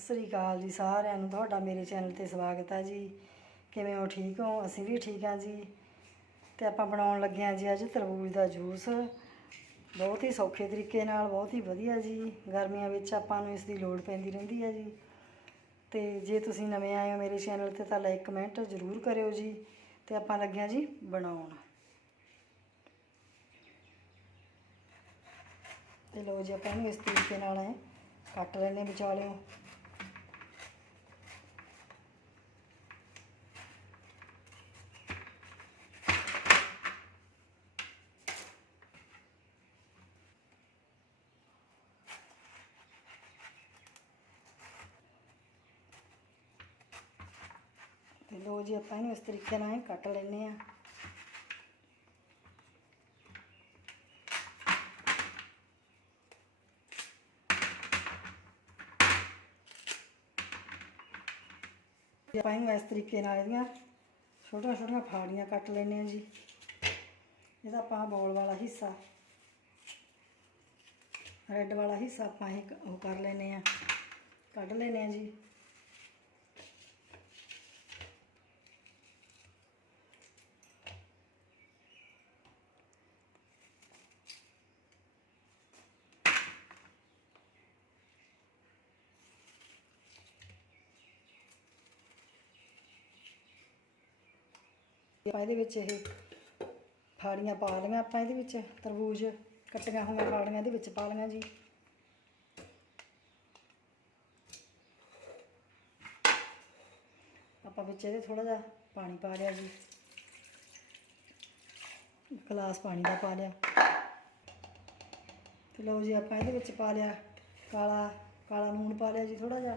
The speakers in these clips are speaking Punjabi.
ਸਤਿ ਸ੍ਰੀ ਅਕਾਲ ਜੀ ਸਾਰਿਆਂ ਨੂੰ, ਤੁਹਾਡਾ ਮੇਰੇ ਚੈਨਲ ਤੇ ਸਵਾਗਤ ਹੈ ਜੀ। ਕਿਵੇਂ ਹੋ? ਠੀਕ ਹੋ? ਅਸੀਂ ਵੀ ਠੀਕ ਹਾਂ ਜੀ। ਤੇ ਆਪਾਂ ਬਣਾਉਣ ਲੱਗੇ ਹਾਂ ਜੀ ਅੱਜ ਤਰਬੂਜ ਦਾ ਜੂਸ। ਬਹੁਤ ਹੀ ਸੌਖੇ ਤਰੀਕੇ ਨਾਲ, ਬਹੁਤ ਹੀ ਵਧੀਆ ਜੀ। ਗਰਮੀਆਂ ਵਿੱਚ ਆਪਾਂ ਨੂੰ ਇਸ ਦੀ ਲੋੜ ਪੈਂਦੀ ਰਹਿੰਦੀ ਹੈ ਜੀ। ਤੇ ਜੇ ਤੁਸੀਂ ਨਵੇਂ ਆਏ ਹੋ ਮੇਰੇ ਚੈਨਲ ਤੇ, ਤਾਂ ਲਾਈਕ, ਕਮੈਂਟ ਜ਼ਰੂਰ ਕਰਿਓ ਜੀ। ਤੇ ਆਪਾਂ ਲੱਗੇ ਹਾਂ ਜੀ ਬਣਾਉਣ। ਤੇ ਲੋ ਜੀ, ਆਪਾਂ ਇਹਨੂੰ ਇਸ ਤਰੀਕੇ ਨਾਲ ਐ ਕੱਟ ਲੈਣੇ ਵਿਚਾਲਿਓ। ਤੇ ਲੋ ਜੀ ਆਪਾਂ ਇਹਨੂੰ ਇਸ ਤਰੀਕੇ ਨਾਲ ਐਂ ਕੱਟ ਲੈਣੇ ਆ ਆਪਾਂ ਇਹਨੂੰ ਇਸ ਤਰੀਕੇ ਨਾਲ ਇਹਦੀਆਂ ਛੋਟੀਆਂ ਛੋਟੀਆਂ ਫਾੜੀਆਂ ਕੱਟ ਲੈਣੇ ਆ ਜੀ। ਇਹਦਾ ਆਪਾਂ ਬੋਲ ਵਾਲਾ ਹਿੱਸਾ, ਰੈੱਡ ਵਾਲਾ ਹਿੱਸਾ ਆਪਾਂ ਇਹ ਕ- ਉਹ ਕਰ ਲੈਣੇ ਆ ਕੱਢ ਲੈਣੇ ਆ ਜੀ। ਆਪਾਂ ਇਹਦੇ ਵਿੱਚ ਇਹ ਫਾੜੀਆਂ ਪਾ ਲਈਆਂ ਆਪਾਂ ਇਹਦੇ ਵਿੱਚ, ਤਰਬੂਜ ਕੱਟੀਆਂ ਹੋਈਆਂ ਫਾੜੀਆਂ ਇਹਦੇ ਵਿੱਚ ਪਾ ਲਈਆਂ ਜੀ। ਆਪਾਂ ਵਿੱਚ ਇਹਦੇ ਥੋੜਾ ਜਿਹਾ ਪਾਣੀ ਪਾ ਲਿਆ ਜੀ। ਗਲਾਸ ਪਾਣੀ ਦਾ ਪਾ ਲਿਆ। ਤੇ ਲਓ ਜੀ ਆਪਾਂ ਇਹਦੇ ਵਿੱਚ ਪਾ ਲਿਆ ਕਾਲਾ ਕਾਲਾ ਲੂਣ ਪਾ ਲਿਆ ਜੀ ਥੋੜਾ ਜਿਹਾ।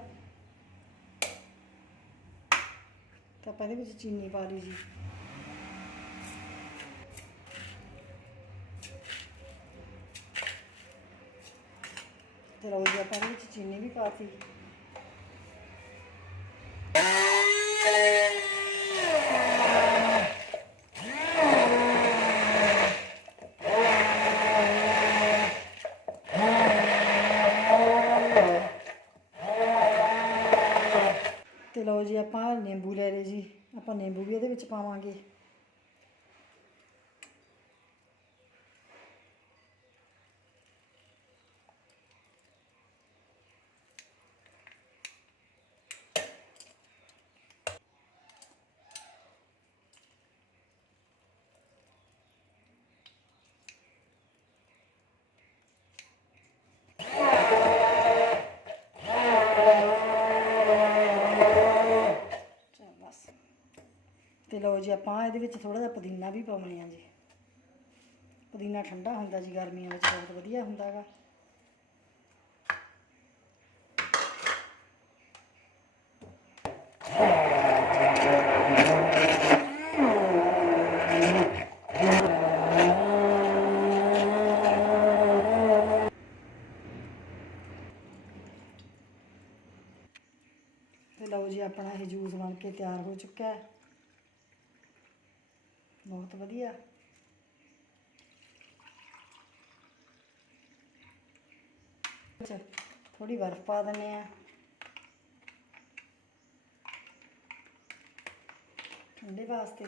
ਤੇ ਆਪਾਂ ਇਹਦੇ ਵਿੱਚ ਚੀਨੀ ਪਾ ਲਈ ਜੀ। ਤੇ ਲਓ ਜੀ ਆਪਾਂ ਇਹਦੇ ਵਿੱਚ ਚੀਨੀ ਵੀ ਪਾਤੀ ਤੇ ਲਓ ਜੀ, ਆਪਾਂ ਨਿੰਬੂ ਲੈ ਲਏ ਜੀ। ਆਪਾਂ ਨਿੰਬੂ ਵੀ ਇਹਦੇ ਵਿੱਚ ਪਾਵਾਂਗੇ। ਲਓ ਜੀ, ਆਪਾਂ ਇਹਦੇ ਵਿੱਚ ਥੋੜਾ ਜਿਹਾ ਪੁਦੀਨਾ ਵੀ ਪਾਉਣੇ ਆ ਜੀ। ਪੁਦੀਨਾ ਠੰਡਾ ਹੁੰਦਾ ਜੀ ਗਰਮੀਆਂ ਵਿੱਚ, ਬਹੁਤ ਵਧੀਆ ਹੁੰਦਾ ਗਾ। ਤੇ ਲਓ ਜੀ, ਆਪਣਾ ਇਹ ਜੂਸ ਬਣ ਕੇ ਤਿਆਰ ਹੋ ਚੁੱਕਾ ਹੈ। ਬਹੁਤ ਵਧੀਆ ਥੋੜੀ ਬਰਫ਼ ਪਾ ਦਿੰਨੇ ਆ ਠੰਡੇ ਵਾਸਤੇ